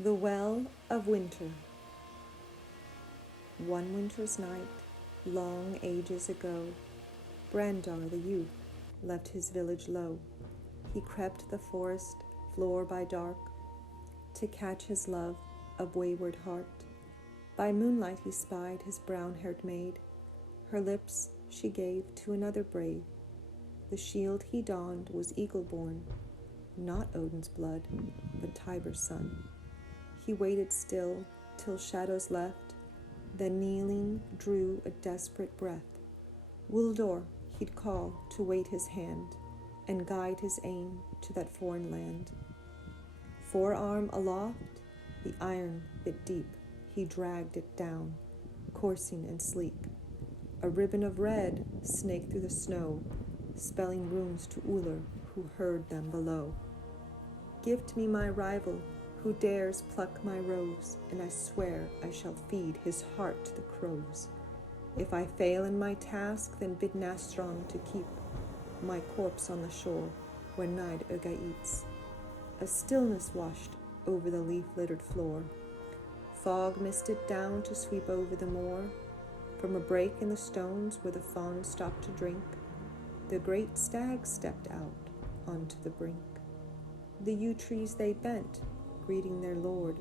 The Well of Winter. One winter's night, long ages ago, Brandar the youth left his village low. He crept the forest floor by dark to catch his love of wayward heart. By moonlight he spied his brown-haired maid. Her lips she gave to another brave. The shield he donned was eagle-born, not Odin's blood, but Tiber's son. He waited still till shadows left, then kneeling drew a desperate breath. Wuldor he'd call to wait his hand and guide his aim to that foreign land. Forearm aloft, the iron bit deep, he dragged it down, coursing and sleek. A ribbon of red snaked through the snow, spelling runes to Uller who heard them below. Gift me my rival, who dares pluck my rose, and I swear I shall feed his heart to the crows. If I fail in my task, then bid Nastron to keep my corpse on the shore where Nide Uga eats. A stillness washed over the leaf-littered floor. Fog misted down to sweep over the moor. From a break in the stones where the fawn stopped to drink, the great stag stepped out onto the brink. The yew trees they bent, greeting their lord.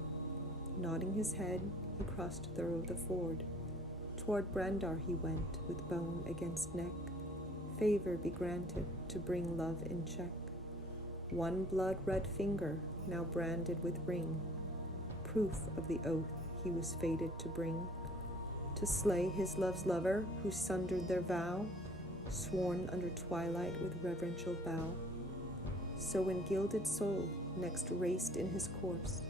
Nodding his head, he crossed through the ford. Toward Brandar he went, with bone against neck. Favor be granted to bring love in check. One blood-red finger, now branded with ring, proof of the oath he was fated to bring. To slay his love's lover, who sundered their vow, sworn under twilight with reverential bow. So when gilded soul next raced in his course,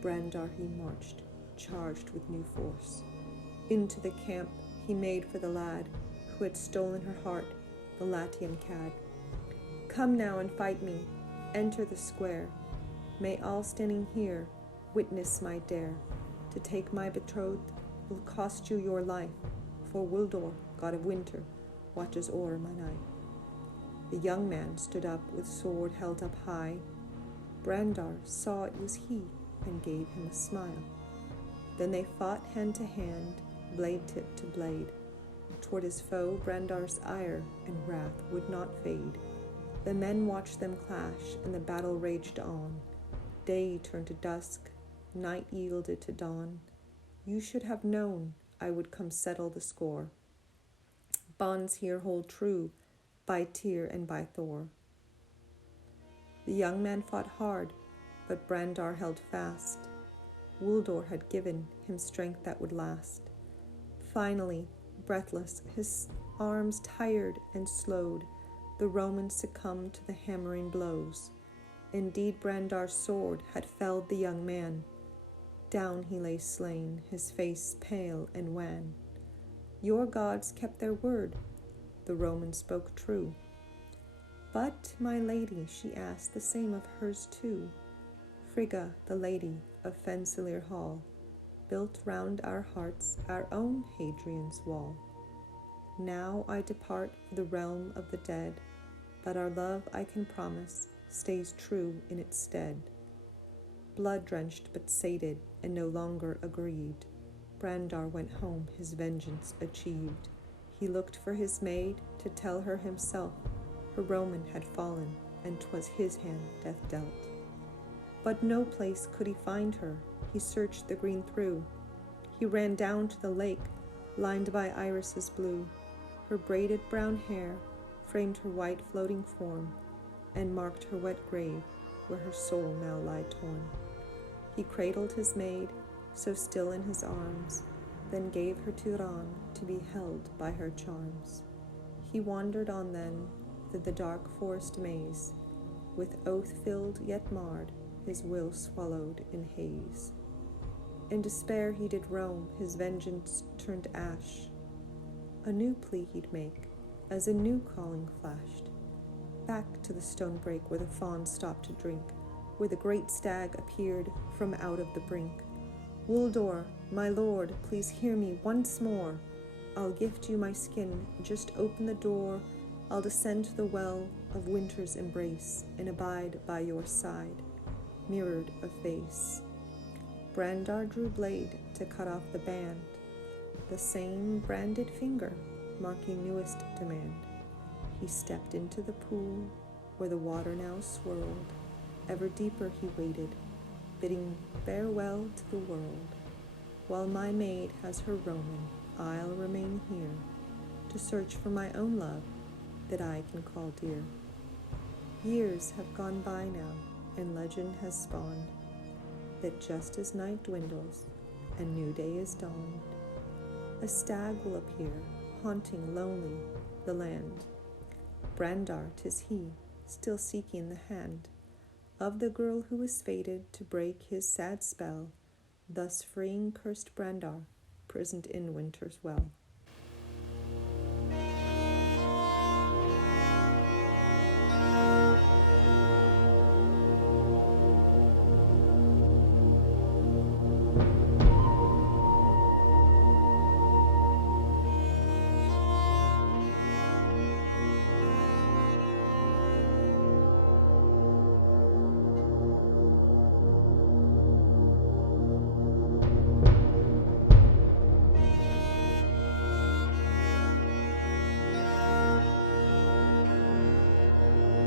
Brandar he marched, charged with new force. Into the camp he made for the lad who had stolen her heart, the Latian cad. Come now and fight me, enter the square. May all standing here witness my dare. To take my betrothed will cost you your life, for Wuldor, god of winter, watches o'er my night. The young man stood up with sword held up high. Brandar saw it was he and gave him a smile. Then they fought hand to hand, blade tip to blade. Toward his foe, Brandar's ire and wrath would not fade. The men watched them clash, and the battle raged on. Day turned to dusk, night yielded to dawn. You should have known I would come settle the score. Bonds here hold true, by Tyr and by Thor. The young man fought hard, but Brandar held fast. Wuldor had given him strength that would last. Finally, breathless, his arms tired and slowed, the Roman succumbed to the hammering blows. Indeed, Brandar's sword had felled the young man. Down he lay slain, his face pale and wan. Your gods kept their word, the Roman spoke true. But, my lady, she asked the same of hers too. Frigga, the lady of Fensalir Hall, built round our hearts our own Hadrian's wall. Now I depart for the realm of the dead, but our love, I can promise, stays true in its stead. Blood-drenched but sated and no longer aggrieved, Brandar went home, his vengeance achieved. He looked for his maid to tell her himself her Roman had fallen, and 'twas his hand death dealt. But no place could he find her. He searched the green through. He ran down to the lake, lined by irises blue. Her braided brown hair framed her white floating form, and marked her wet grave where her soul now lay torn. He cradled his maid, so still in his arms, then gave her to Ran to be held by her charms. He wandered on then through the dark forest maze, with oath filled yet marred, his will swallowed in haze. In despair he did roam, his vengeance turned ash. A new plea he'd make, as a new calling flashed. Back to the stone break where the fawn stopped to drink, where the great stag appeared from out of the brink. Wuldor, my lord, please hear me once more. I'll gift you my skin, just open the door. I'll descend to the well of winter's embrace, and abide by your side, mirrored of face. Brandar drew blade to cut off the band, the same branded finger marking newest demand. He stepped into the pool where the water now swirled. Ever deeper he waded, bidding farewell to the world. While my maid has her roaming, I'll remain here to search for my own love that I can call dear. Years have gone by now, and legend has spawned that just as night dwindles and new day is dawned, a stag will appear, haunting lonely the land. Brandar, 'tis he, still seeking the hand of the girl who is fated to break his sad spell, thus freeing cursed Brandar, prisoned in winter's well.